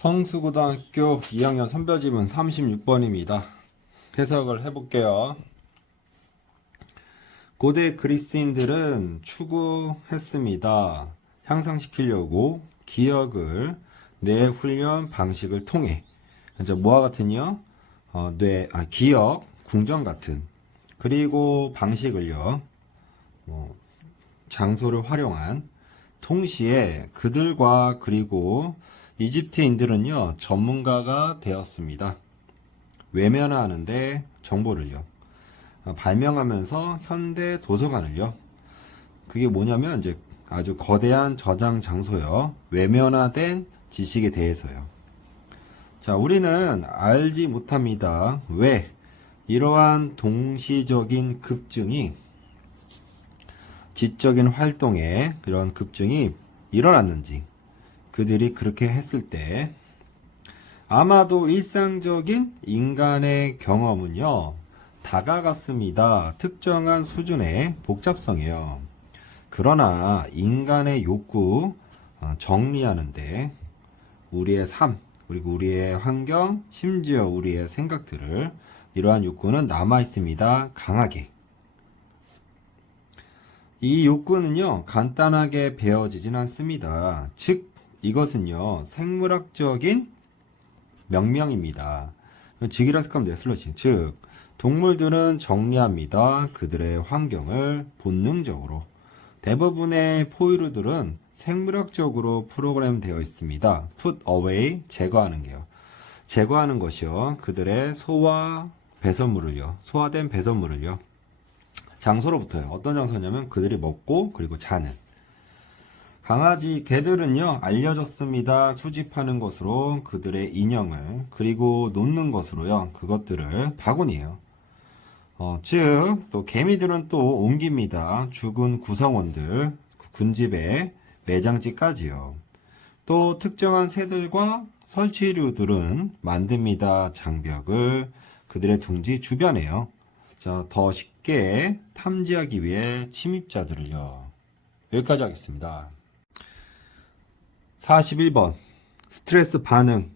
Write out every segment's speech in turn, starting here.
성수고등학교 2학년 선별지문 36번입니다. 해석을 해볼게요. 고대 그리스인들은 추구했습니다. 향상시키려고 기억을 뇌 훈련 방식을 통해 이제 뭐와 같은요? 기억, 궁전 같은 그리고 방식을요. 장소를 활용한 동시에 그들과 그리고 이집트인들은요 전문가가 되었습니다. 외면하는데 정보를요 발명하면서 현대 도서관을요 그게 뭐냐면 이제 아주 거대한 저장 장소요 외면화된 지식에 대해서요. 자, 우리는 알지 못합니다. 왜 이러한 동시적인 급증이 지적인 활동에 이런 급증이 일어났는지, 그들이 그렇게 했을 때 아마도 일상적인 인간의 경험은요 다가갔습니다. 특정한 수준의 복잡성이에요. 그러나 인간의 욕구 정리하는데 우리의 삶 그리고 우리의 환경 심지어 우리의 생각들을 이러한 욕구는 남아 있습니다. 강하게. 이 욕구는요 간단하게 배워지진 않습니다. 즉 이것은요 생물학적인 명명입니다. 즉이라 생각하면 돼요. 슬러시. 즉 동물들은 정리합니다. 그들의 환경을 본능적으로. 대부분의 포유류들은 생물학적으로 프로그램되어 있습니다. put away, 제거하는 게요. 제거하는 것이요. 그들의 소화된 배설물을요. 장소로부터요. 어떤 장소냐면 그들이 먹고 그리고 자는. 강아지, 개들은요, 알려졌습니다. 수집하는 것으로 그들의 인형을, 그리고 놓는 것으로요, 그것들을 바구니에요. 즉, 또 개미들은 또 옮깁니다. 죽은 구성원들, 군집의 매장지까지요. 또 특정한 새들과 설치류들은 만듭니다. 장벽을 그들의 둥지 주변에요. 자, 더 쉽게 탐지하기 위해 침입자들을요. 여기까지 하겠습니다. 41번 스트레스 반응.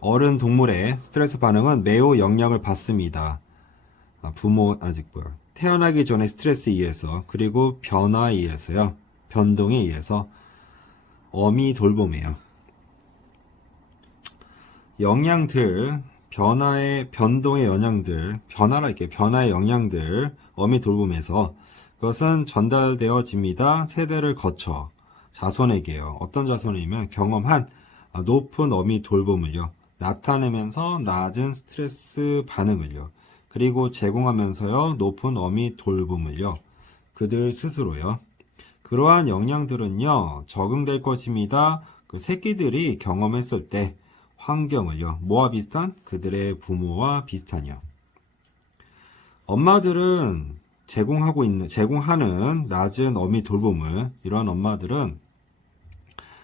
어른 동물의 스트레스 반응은 매우 영향을 받습니다. 태어나기 전에 스트레스에 의해서 그리고 변화에 의해서요. 변동에 의해서 어미 돌봄이에요. 영향들, 변동의 영향들, 변화의 영향들, 어미 돌봄에서 그것은 전달되어집니다. 세대를 거쳐 자손에게요. 어떤 자손이면 경험한 높은 어미 돌봄을요. 나타내면서 낮은 스트레스 반응을요. 그리고 제공하면서요. 높은 어미 돌봄을요. 그들 스스로요. 그러한 영향들은요. 적응될 것입니다. 그 새끼들이 경험했을 때 환경을요. 뭐와 비슷한? 그들의 부모와 비슷한요. 엄마들은 제공하는 낮은 어미 돌봄을 이러한 엄마들은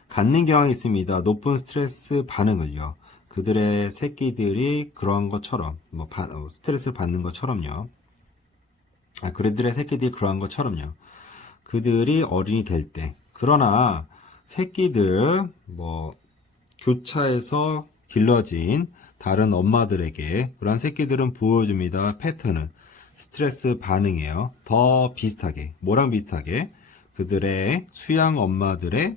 갖는 경향이 있습니다. 높은 스트레스 반응을요. 그들의 새끼들이 그러한 것처럼 스트레스를 받는 것처럼요. 그들의 새끼들이 그러한 것처럼요. 그들이 어린이 될 때. 그러나 새끼들 교차에서 길러진 다른 엄마들에게 그러한 새끼들은 보여줍니다. 패턴은 스트레스 반응이에요. 더 비슷하게, 뭐랑 비슷하게? 그들의 수양 엄마들의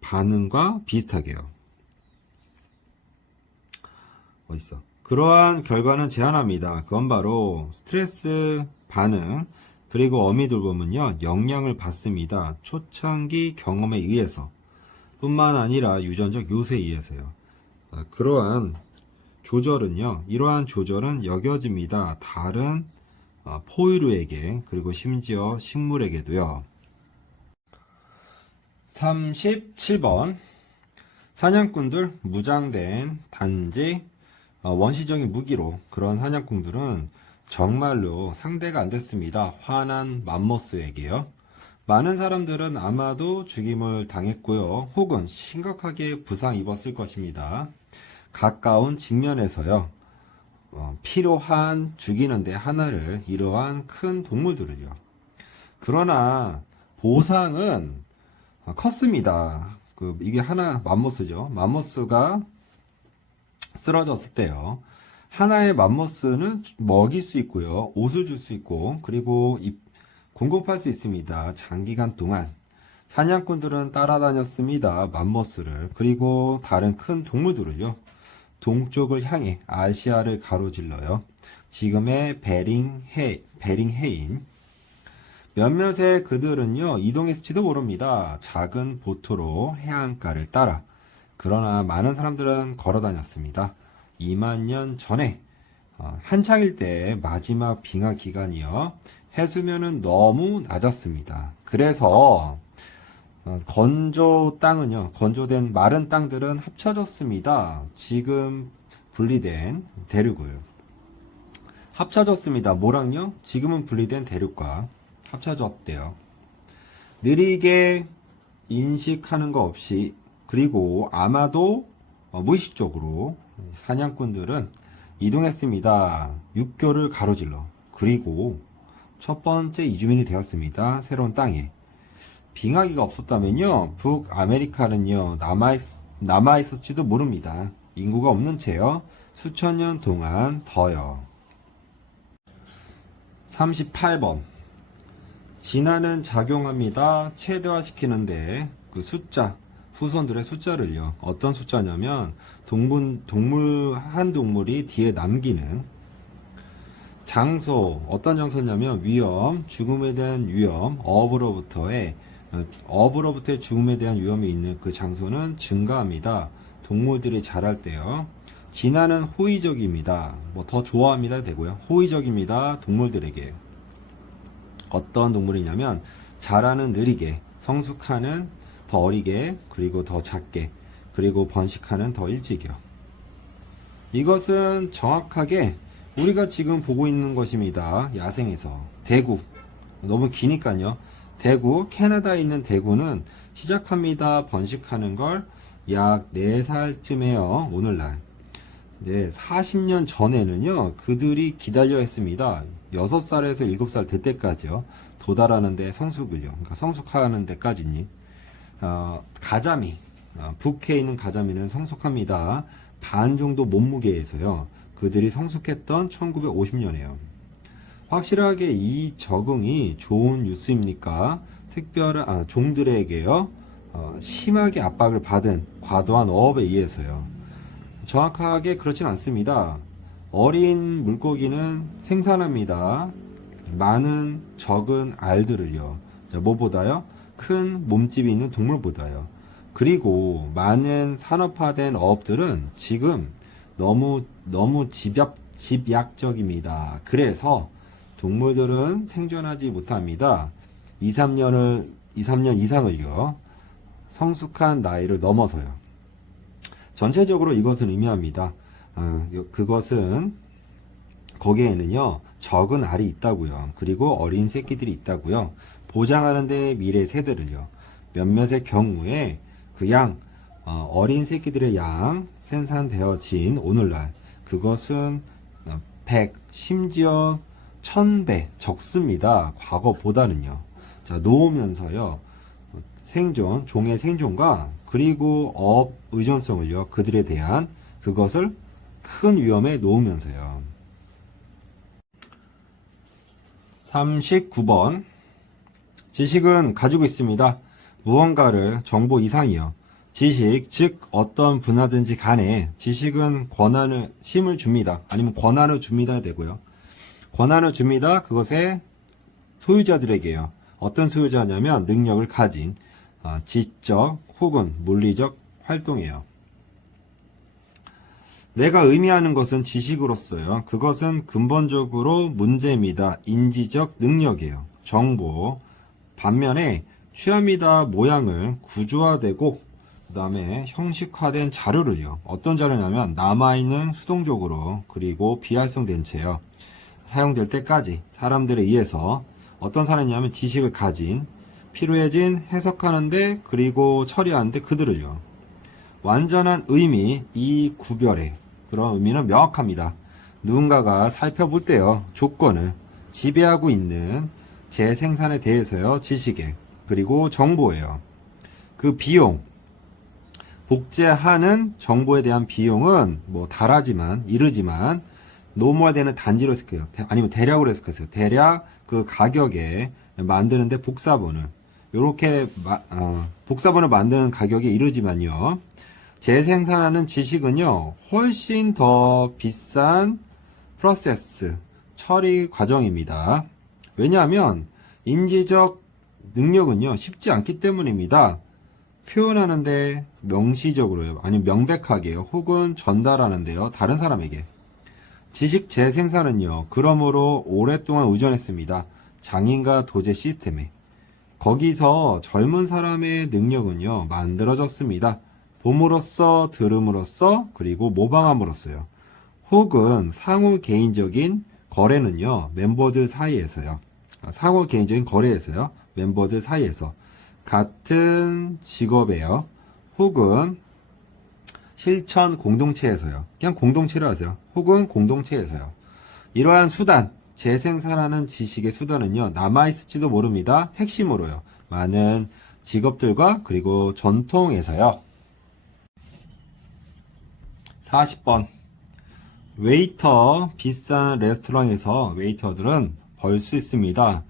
반응과 비슷하게요. 어딨어? 그러한 결과는 제한합니다. 그건 바로 스트레스 반응 그리고 어미 돌봄은요 영향을 받습니다. 초창기 경험에 의해서 뿐만 아니라 유전적 요소에 의해서요. 이러한 조절은 여겨집니다. 다른 포유류에게 그리고 심지어 식물에게도요. 37번 사냥꾼들 무장된 단지 원시적인 무기로 그런 사냥꾼들은 정말로 상대가 안 됐습니다. 화난 맘모스에게요. 많은 사람들은 아마도 죽임을 당했고요. 혹은 심각하게 부상 입었을 것입니다. 가까운 직면에서요. 필요한 죽이는데 하나를 이러한 큰 동물들을요. 그러나 보상은 컸습니다. 이게 하나 맘모스죠. 맘모스가 쓰러졌을 때요. 하나의 맘모스는 먹일 수 있고요. 옷을 줄 수 있고, 그리고 공급할 수 있습니다. 장기간 동안. 사냥꾼들은 따라다녔습니다. 맘모스를. 그리고 다른 큰 동물들을요. 동쪽을 향해 아시아를 가로질러요. 지금의 베링해인. 몇몇의 그들은요, 이동했을지도 모릅니다. 작은 보트로 해안가를 따라. 그러나 많은 사람들은 걸어 다녔습니다. 2만 년 전에, 한창일 때 마지막 빙하 기간이요. 해수면은 너무 낮았습니다. 그래서, 건조된 마른 땅들은 합쳐졌습니다. 지금 분리된 대륙을. 합쳐졌습니다. 뭐랑요? 지금은 분리된 대륙과 합쳐졌대요. 느리게 인식하는 거 없이, 그리고 아마도 무의식적으로 사냥꾼들은 이동했습니다. 육교를 가로질러. 그리고 첫 번째 이주민이 되었습니다. 새로운 땅에. 빙하기가 없었다면요, 북아메리카는요, 남아있을지도 모릅니다. 인구가 없는 채요, 수천 년 동안 더요. 38번. 진화는 작용합니다. 최대화시키는데, 후손들의 숫자를요, 어떤 숫자냐면, 한 동물이 뒤에 남기는 장소, 어떤 장소냐면, 죽음에 대한 위험, 업으로부터의 죽음에 대한 위험이 있는 그 장소는 증가합니다. 동물들이 자랄 때요. 진화는 호의적입니다. 더 좋아합니다 되고요. 호의적입니다. 동물들에게. 어떤 동물이냐면, 자라는 느리게, 성숙하는 더 어리게, 그리고 더 작게, 그리고 번식하는 더 일찍이요. 이것은 정확하게 우리가 지금 보고 있는 것입니다. 야생에서. 대구. 너무 기니까요. 대구, 캐나다에 있는 대구는 시작합니다. 번식하는 걸 약 4살쯤에요. 오늘날. 네, 40년 전에는요, 그들이 기다려 했습니다. 6살에서 7살 될 때까지요. 도달하는데 성숙을요. 그러니까 성숙하는 데까지니. 가자미. 북해에 있는 가자미는 성숙합니다. 반 정도 몸무게에서요. 그들이 성숙했던 1950년에요. 확실하게 이 적응이 좋은 뉴스입니까? 종들에게요, 심하게 압박을 받은 과도한 어업에 의해서요. 정확하게 그렇진 않습니다. 어린 물고기는 생산합니다. 많은 적은 알들을요. 뭐보다요? 큰 몸집이 있는 동물보다요. 그리고 많은 산업화된 어업들은 지금 너무 집약적입니다. 그래서 동물들은 생존하지 못합니다. 2, 3년 이상을요. 성숙한 나이를 넘어서요. 전체적으로 이것은 의미합니다. 거기에는요, 적은 알이 있다고요. 그리고 어린 새끼들이 있다고요. 보장하는데 미래 세대를요. 몇몇의 경우에 어린 새끼들의 양 생산되어진 오늘날, 그것은 100, 심지어 1000배 적습니다. 과거보다는요. 자, 놓으면서요, 종의 생존과 그리고 어업 의존성을요, 그들에 대한 그것을 큰 위험에 놓으면서요. 39번. 지식은 가지고 있습니다. 무언가를 정보 이상이요. 지식, 즉 어떤 분야든지 간에 지식은 힘을 줍니다. 아니면 권한을 줍니다 되고요. 권한을 줍니다. 그것의 소유자들에게요. 어떤 소유자냐면 능력을 가진 지적 혹은 물리적 활동이에요. 내가 의미하는 것은 지식으로서요. 그것은 근본적으로 문제입니다. 인지적 능력이에요. 정보. 반면에 취합니다. 모양을 구조화되고 그 다음에 형식화된 자료를요. 어떤 자료냐면 남아있는 수동적으로 그리고 비활성된 채요. 사용될 때까지 사람들에 의해서 어떤 사람이냐면 지식을 가진, 필요해진, 해석하는데 그리고 처리하는데 그들을요. 완전한 의미, 이 구별의 그런 의미는 명확합니다. 누군가가 살펴볼 때요. 조건을 지배하고 있는 재생산에 대해서요. 지식에 그리고 정보예요. 그 비용, 복제하는 정보에 대한 비용은 뭐 달하지만 이르지만 노멀되는 단지로 해석해요. 아니면 대략으로 해석해서요. 대략 그 가격에 만드는데 복사본을 이렇게 복사본을 만드는 가격에 이르지만요. 재생산하는 지식은요. 훨씬 더 비싼 프로세스 처리 과정입니다. 왜냐하면 인지적 능력은요. 쉽지 않기 때문입니다. 표현하는데 명시적으로요. 아니면 명백하게요. 혹은 전달하는데요. 다른 사람에게. 지식 재생산은요. 그러므로 오랫동안 의존했습니다. 장인과 도제 시스템에. 거기서 젊은 사람의 능력은요. 만들어졌습니다. 봄으로써, 들음으로써, 그리고 모방함으로써요. 혹은 상호 개인적인 거래는요. 멤버들 사이에서요. 상호 개인적인 거래에서요. 멤버들 사이에서. 같은 직업에요. 혹은 실천 공동체에서요. 그냥 공동체로 하세요. 혹은 공동체에서요. 이러한 수단, 재생산하는 지식의 수단은요. 남아있을지도 모릅니다. 핵심으로요. 많은 직업들과 그리고 전통에서요. 40번. 웨이터, 비싼 레스토랑에서 웨이터들은 벌 수 있습니다.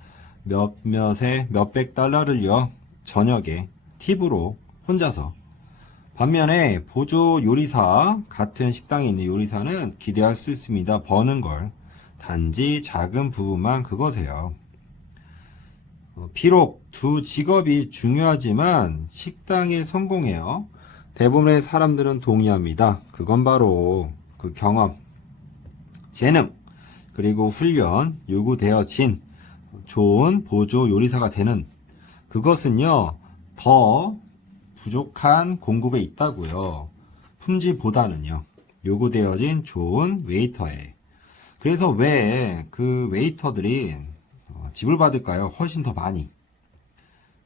몇백 달러를요. 저녁에 팁으로 혼자서. 반면에 보조 요리사, 같은 식당에 있는 요리사는 기대할 수 있습니다. 버는 걸. 단지 작은 부분만 그거세요. 비록 두 직업이 중요하지만 식당에 성공해요. 대부분의 사람들은 동의합니다. 그건 바로 그 경험, 재능, 그리고 훈련, 요구되어진 좋은 보조 요리사가 되는 그것은요, 더 부족한 공급에 있다고요. 품질보다는요. 요구되어진 좋은 웨이터에. 그래서 왜 그 웨이터들이 집을 받을까요? 훨씬 더 많이.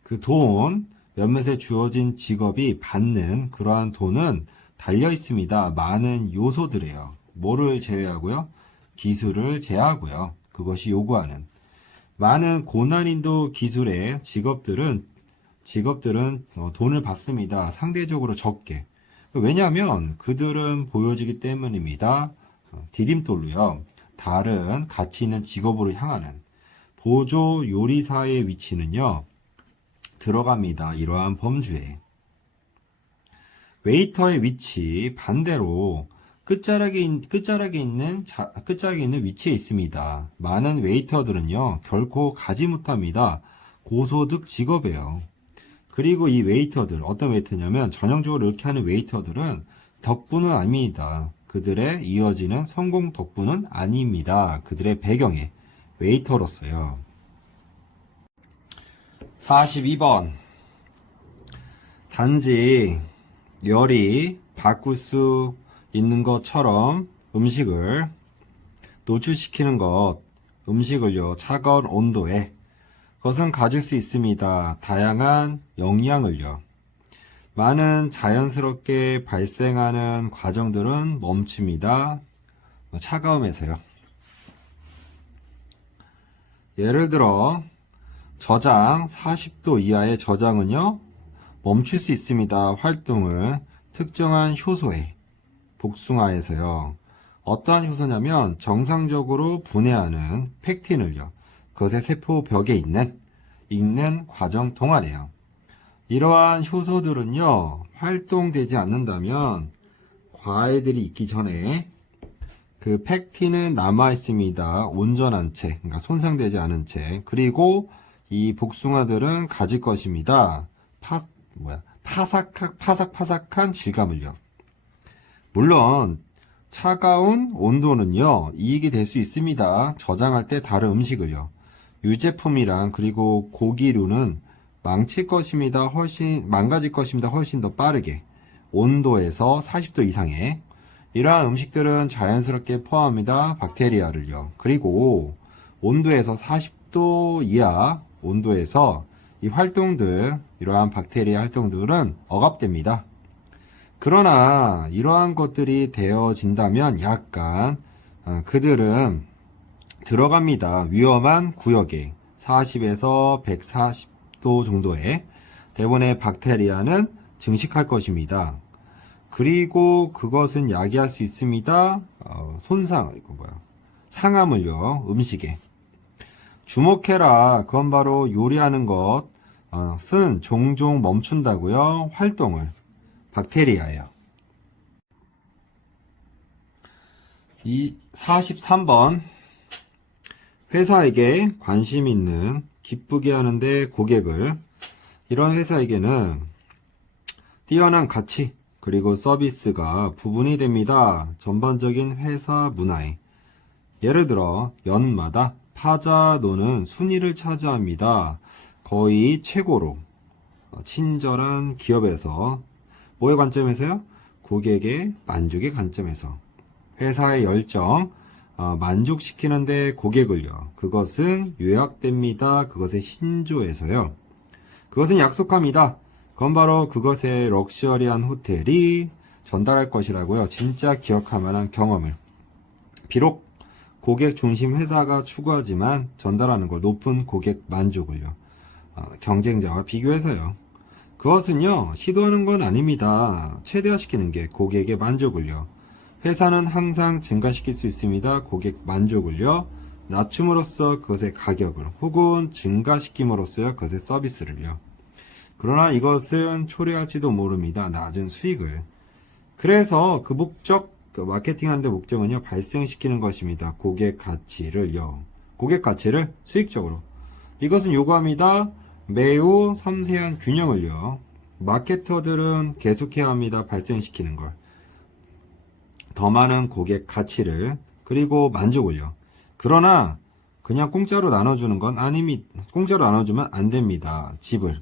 그 돈, 몇몇에 주어진 직업이 받는 그러한 돈은 달려 있습니다. 많은 요소들이에요. 뭐를 제외하고요? 기술을 제외하고요. 그것이 요구하는. 많은 고난인도 기술의 직업들은 돈을 받습니다. 상대적으로 적게. 왜냐하면 그들은 보여지기 때문입니다. 디딤돌로요. 다른 가치 있는 직업으로 향하는 보조 요리사의 위치는요. 들어갑니다. 이러한 범주에. 웨이터의 위치 반대로 끝자락에 있는 위치에 있습니다. 많은 웨이터들은요. 결코 가지 못합니다. 고소득 직업이에요. 그리고 이 웨이터들, 어떤 웨이터냐면 전형적으로 이렇게 하는 웨이터들은 덕분은 아닙니다. 그들의 이어지는 성공 덕분은 아닙니다. 그들의 배경에 웨이터로서요. 42번. 단지 열이 바꿀 수 있는 것처럼 음식을 노출시키는 것, 음식을요, 차가운 온도에 그것은 가질 수 있습니다. 다양한 영양을요. 많은 자연스럽게 발생하는 과정들은 멈춥니다. 차가움에서요. 예를 들어 저장 40도 이하의 저장은요. 멈출 수 있습니다. 활동을 특정한 효소에 복숭아에서요. 어떠한 효소냐면 정상적으로 분해하는 팩틴을요. 그것의 세포벽에 있는 과정 동안에요. 이러한 효소들은요. 활동되지 않는다면 과해들이 있기 전에 그 팩틴은 남아 있습니다. 온전한 채, 그러니까 손상되지 않은 채. 그리고 이 복숭아들은 가질 것입니다. 파삭파삭한 질감을요. 물론 차가운 온도는요. 이익이 될 수 있습니다. 저장할 때 다른 음식을요. 유제품이랑 그리고 고기류는 망가질 것입니다. 훨씬 더 빠르게. 온도에서 40도 이상의 이러한 음식들은 자연스럽게 포함합니다. 박테리아를요. 그리고 온도에서 40도 이하 온도에서 이 이러한 박테리아 활동들은 억압됩니다. 그러나 이러한 것들이 되어진다면 약간 그들은 들어갑니다. 위험한 구역에 40에서 140도 정도의 대부분의 박테리아는 증식할 것입니다. 그리고 그것은 야기할 수 있습니다. 상함을요, 음식에. 주목해라. 그건 바로 요리하는 것은 종종 멈춘다고요. 활동을. 박테리아예요. 이 43번. 회사에게 관심 있는 기쁘게 하는데 고객을. 이런 회사에게는 뛰어난 가치 그리고 서비스가 부분이 됩니다. 전반적인 회사 문화에. 예를 들어 연마다 파자노는 순위를 차지합니다. 거의 최고로 친절한 기업에서 뭐의 관점에서요? 고객의 만족의 관점에서 회사의 열정 만족시키는데 고객을요. 그것은 요약됩니다. 그것의 신조에서요. 그것은 약속합니다. 그건 바로 그것의 럭셔리한 호텔이 전달할 것이라고요. 진짜 기억할 만한 경험을. 비록 고객 중심 회사가 추구하지만 전달하는 걸 높은 고객 만족을요. 경쟁자와 비교해서요. 그것은요, 시도하는 건 아닙니다. 최대화시키는 게 고객의 만족을요. 회사는 항상 증가시킬 수 있습니다. 고객 만족을요. 낮춤으로써 그것의 가격을 혹은 증가시킴으로써 그것의 서비스를요. 그러나 이것은 초래할지도 모릅니다. 낮은 수익을. 그래서 그 목적, 마케팅하는 데 목적은요, 발생시키는 것입니다. 고객 가치를요. 고객 가치를 수익적으로. 이것은 요구합니다. 매우 섬세한 균형을요. 마케터들은 계속해야 합니다. 발생시키는 걸. 더 많은 고객 가치를, 그리고 만족을요. 그러나, 그냥 공짜로 나눠주는 건 공짜로 나눠주면 안 됩니다. 집을.